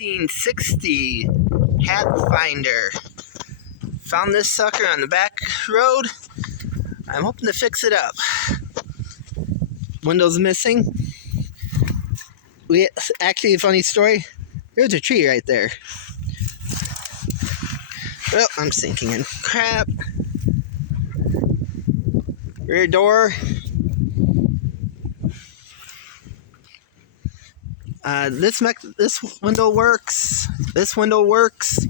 1960 pathfinder. Found this sucker on the back road. I'm hoping to fix it up. Windows missing. Actually, a funny story. There's a tree right there. Well, I'm sinking in crap. Rear door. This window works. This window works.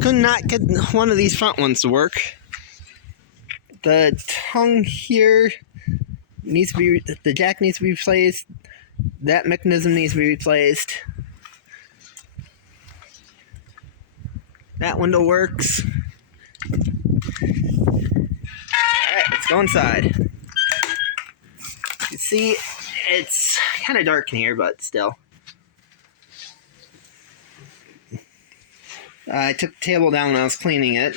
Could not get one of these front ones to work. The tongue here needs to be. The jack needs to be replaced. That mechanism needs to be replaced. That window works. Alright, let's go inside. You see, it's kind of dark in here, but still. I took the table down when I was cleaning it.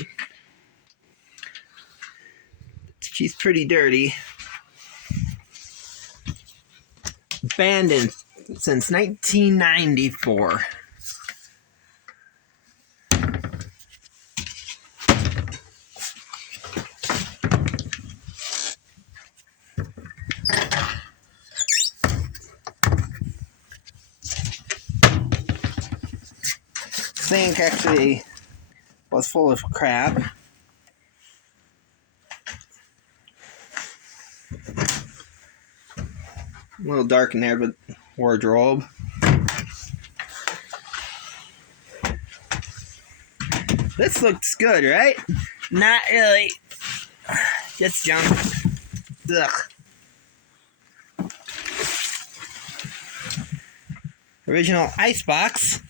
She's pretty dirty. Abandoned since 1994. Sink actually was full of crap. A little dark in there, but wardrobe. This looks good, right? Not really. Just junk. Ugh. Original icebox.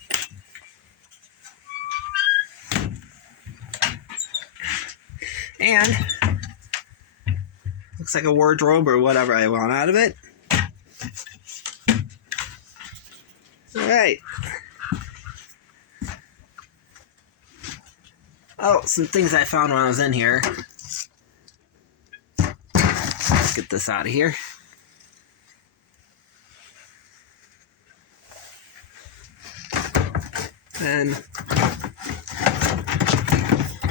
And looks like a wardrobe or whatever I want out of it. Alright. Oh, some things I found when I was in here. Let's get this out of here. And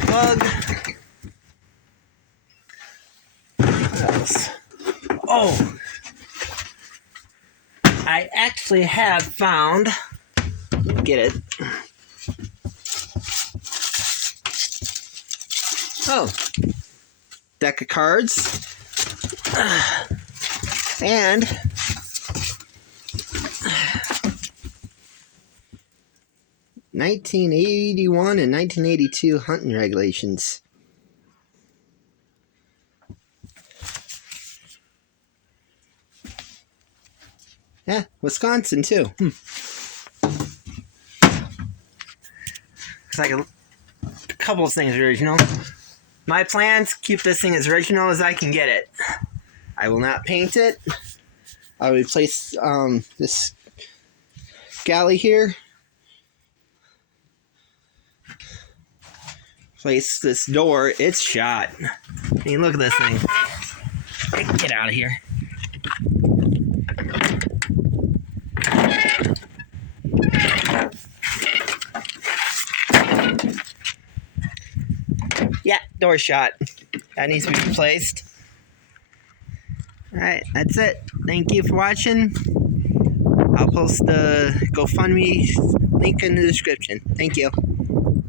plug. What else? Oh, I actually have found. Get it. Oh, deck of cards. And 1981 and 1982 hunting regulations. Yeah, Wisconsin too. Looks like a couple of things original. My plans, keep this thing as original as I can get it. I will not paint it. I'll replace this galley here. Place this door. It's shot. I mean, look at this thing. Get out of here. Yeah, door shot. That needs to be replaced. Alright, that's it. Thank you for watching. I'll post the GoFundMe link in the description. Thank you.